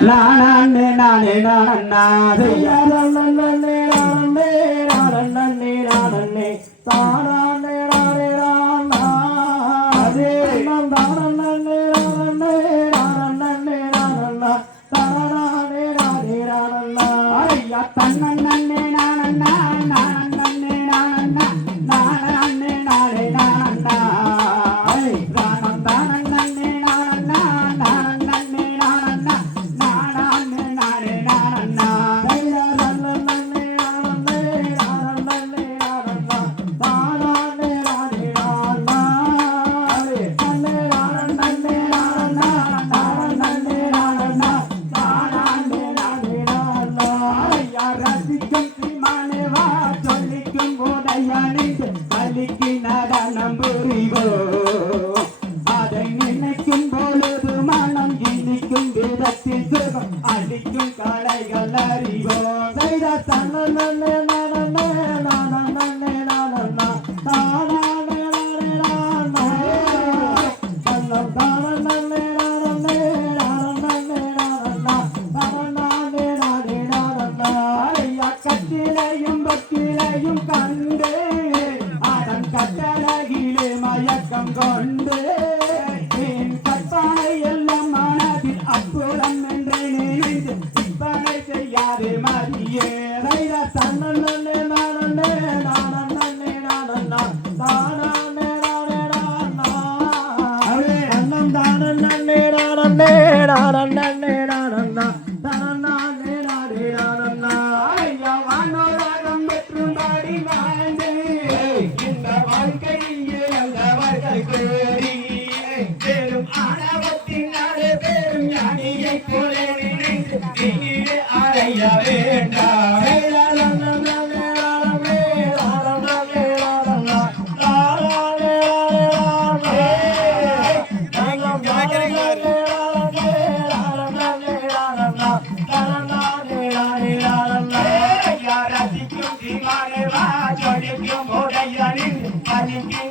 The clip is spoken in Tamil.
நானே நானே நானே பலிக்கு நடனம் புரிவோ அதை நினைக்கும் பொழுது மனம் இனிக்கும் விதத்தில் சுகம் அளிக்கும் கலைகள் அறிவோ கட்டிலையும் பக்கிலையும் கண்டு கட்டழகிலே மயக்கம் கொண்டு என் கற்பனை எல்லாம் மனதில் அற்புதம் என்று நினைந்து சிற்பனை செய்யாதே மதியே தன்னே நானே நானே நானே அண்ணம் தானே நானே நானே அறைய வேண்டாம் ரசிக்கும்